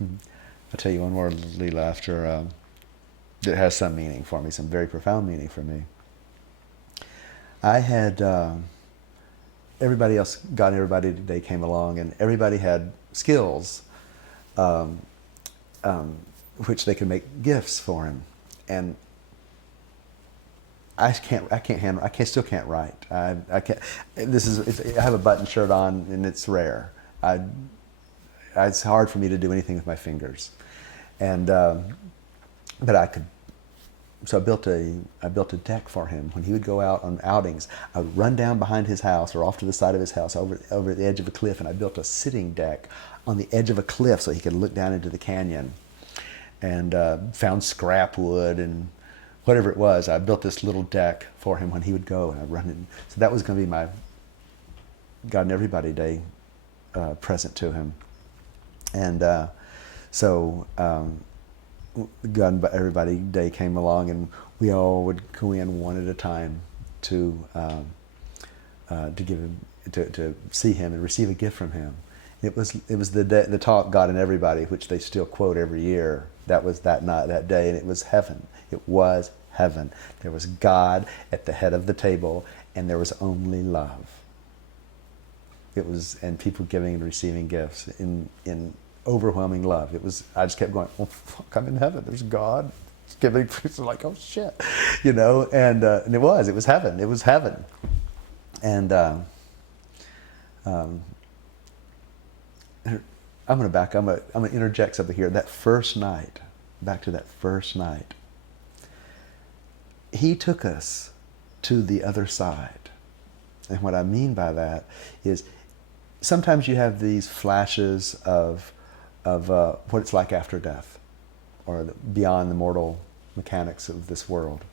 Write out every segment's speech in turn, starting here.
I'll tell you one more, Leela, after that has some meaning for me, some very profound meaning for me. I had everybody else, God and everybody today came along, and everybody had skills um, which they could make gifts for him, and I still can't write. I can't. I have a button shirt on, and it's rare. It's hard for me to do anything with my fingers, and but I could. So I built a deck for him. When he would go out on outings, I would run down behind his house or off to the side of his house over the edge of a cliff, and I built a sitting deck on the edge of a cliff so he could look down into the canyon, and found scrap wood and whatever it was. I built this little deck for him when he would go, and I'd run it. So that was going to be my God and Everybody Day present to him. And so God and Everybody Day came along, and we all would go in one at a time to give him, to see him and receive a gift from him. It was the talk God and Everybody, which they still quote every year. That was that night, that day, and it was heaven. It was heaven. There was God at the head of the table, and there was only love. It was, and people giving and receiving gifts in overwhelming love. It was. I just kept going. Well, fuck, I'm in heaven. There's God. It's giving. It's like, oh shit, you know. And it was. It was heaven. It was heaven. And I'm going to interject something here. That first night, back to that first night, he took us to the other side. And what I mean by that is sometimes you have these flashes of what it's like after death, or beyond the mortal mechanics of this world.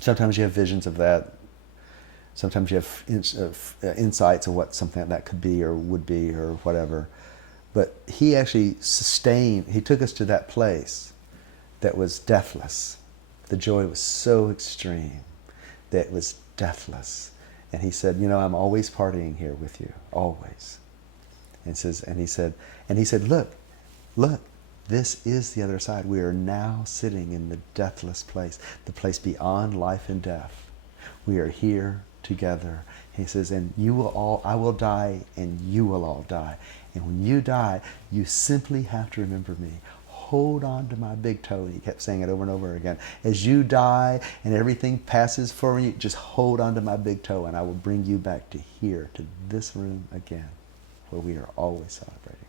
Sometimes you have visions of that. Sometimes you have insights of what something like that could be or would be or whatever. But he actually he took us to that place that was deathless. The joy was so extreme that it was deathless. And he said, you know, I'm always partying here with you, always. And he said, look, this is the other side. We are now sitting in the deathless place, the place beyond life and death. We are here together. He says, and I will die, and you will all die. And when you die, you simply have to remember me. Hold on to my big toe. He kept saying it over and over again. As you die and everything passes for you, just hold on to my big toe, and I will bring you back to here, to this room again, where we are always celebrating.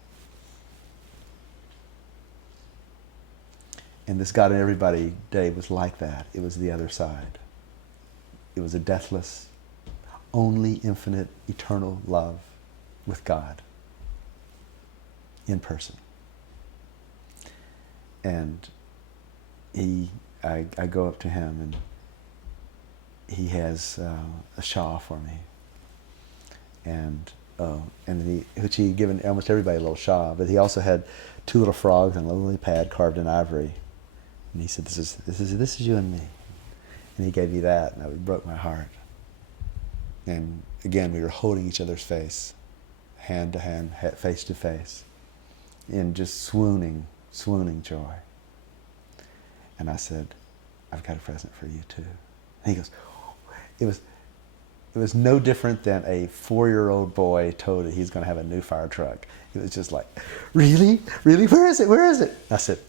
And this God and Everybody Day was like that. It was the other side. It was a deathless, only infinite, eternal love with God in person. And I go up to him, and he has a shawl for me, and which he had given almost everybody a little shawl, but he also had two little frogs and a lily pad carved in ivory, and he said, "This is you and me," and he gave me that, and it broke my heart. And again, we were holding each other's face, hand to hand, face to face, in just swooning joy. And I said, I've got a present for you too. And he goes, it was no different than a 4-year-old boy told that he's going to have a new fire truck. It was just like, really? Where is it? I said,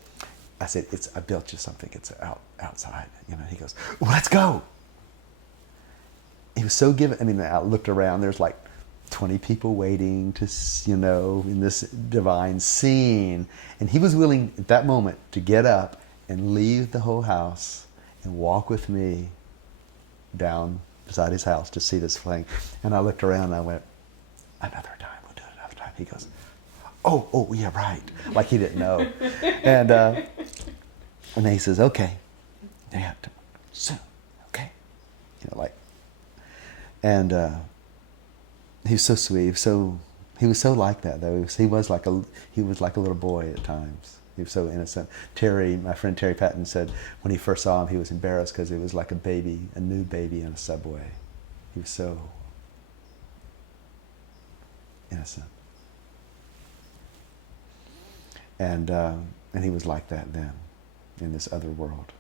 I built you something. It's outside. You know. He goes, well, let's go. He was so given. I mean, I looked around. There's like 20 people waiting to, in this divine scene. And he was willing at that moment to get up and leave the whole house and walk with me down beside his house to see this thing. And I looked around and I went, another time, we'll do it another time. He goes, oh, yeah, right. Like he didn't know. And then he says, okay, yeah, soon, okay. And he was so sweet. He was so like that, though. He was like a little boy at times. He was so innocent. My friend Terry Patton said when he first saw him, he was embarrassed because it was like a new baby in a subway. He was so innocent. And he was like that then, in this other world.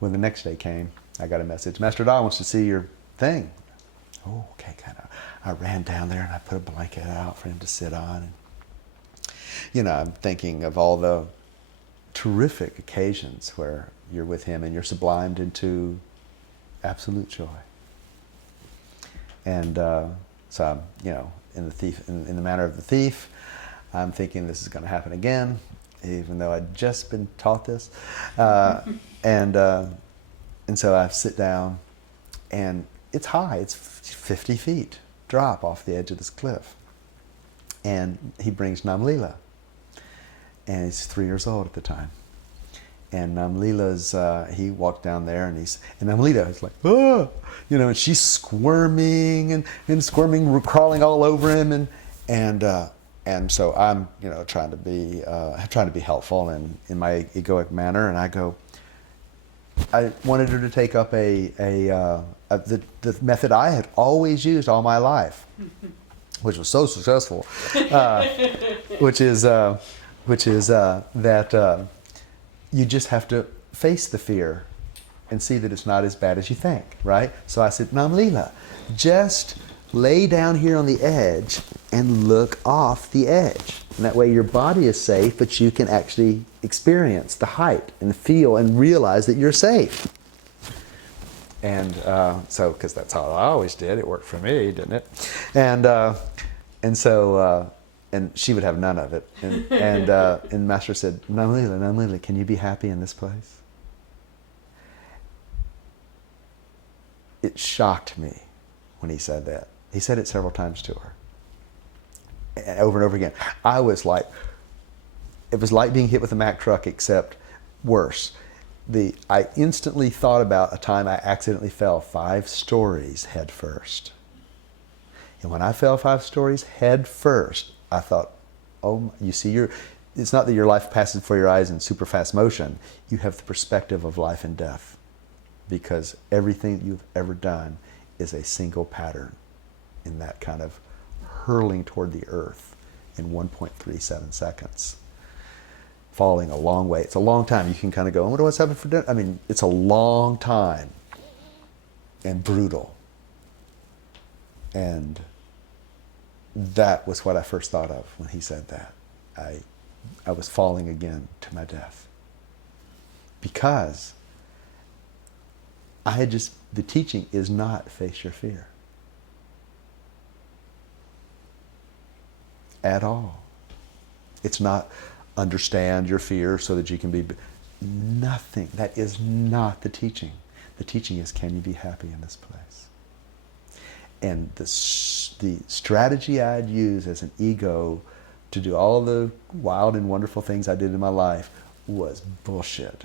When the next day came, I got a message. Master Da wants to see your thing. Oh, okay, kind of. I ran down there and I put a blanket out for him to sit on. And, I'm thinking of all the terrific occasions where you're with him and you're sublimed into absolute joy. And so I'm, in the manner of the thief, I'm thinking this is going to happen again, even though I'd just been taught this. And so I sit down, and it's high. It's 50 feet drop off the edge of this cliff. And he brings Nam Leela. And he's 3 years old at the time. And Nam Leela's, he walked down there, and Nam Leela is like, oh, and she's squirming and squirming, crawling all over him. And so I'm, trying to be helpful and in my egoic manner. And I wanted her to take up the method I had always used all my life, which was so successful, which is that you just have to face the fear and see that it's not as bad as you think, right? So I said, Nam Leela, just lay down here on the edge and look off the edge. And that way your body is safe, but you can actually experience the height and feel and realize that you're safe. And so, because that's how I always did, it worked for me, didn't it? And so she would have none of it. And Master said, Nam Leela, can you be happy in this place? It shocked me when he said that. He said it several times to her. And over again. I was like, it was like being hit with a Mack truck, except worse. I instantly thought about a time I accidentally fell 5 stories head first. And when I fell 5 stories head first, I thought, oh, you see, it's not that your life passes before your eyes in super fast motion. You have the perspective of life and death, because everything that you've ever done is a single pattern in that kind of hurling toward the earth in 1.37 seconds. Falling a long way. It's a long time. You can kind of go, I wonder what's happened for dinner. I mean, it's a long time and brutal. And that was what I first thought of when he said that. I was falling again to my death. Because the teaching is not face your fear. At all. It's not understand your fear so that you can be... Nothing. That is not the teaching. The teaching is, can you be happy in this place? And the strategy I'd use as an ego to do all the wild and wonderful things I did in my life was bullshit.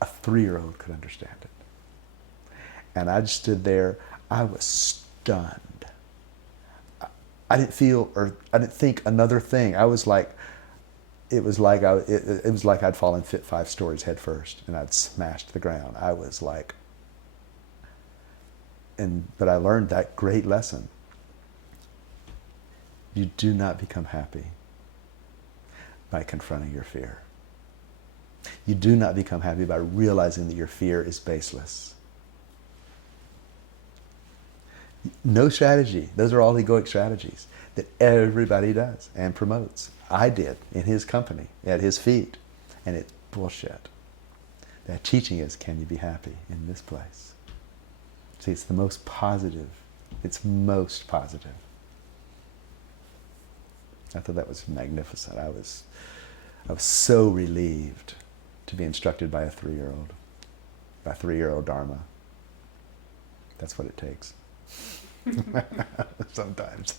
A 3-year-old could understand it. And I just stood there. I was stunned. I didn't feel, or I didn't think another thing. I was like, it was like I'd fallen 5 stories head first and I'd smashed the ground. I was like, but I learned that great lesson. You do not become happy by confronting your fear. You do not become happy by realizing that your fear is baseless. No strategy. Those are all egoic strategies that everybody does and promotes. I did in his company, at his feet. And it's bullshit. That teaching is, can you be happy in this place? See, it's the most positive. It's most positive. I thought that was magnificent. I was so relieved to be instructed by a 3-year-old, by 3-year-old Dharma. That's what it takes. Sometimes.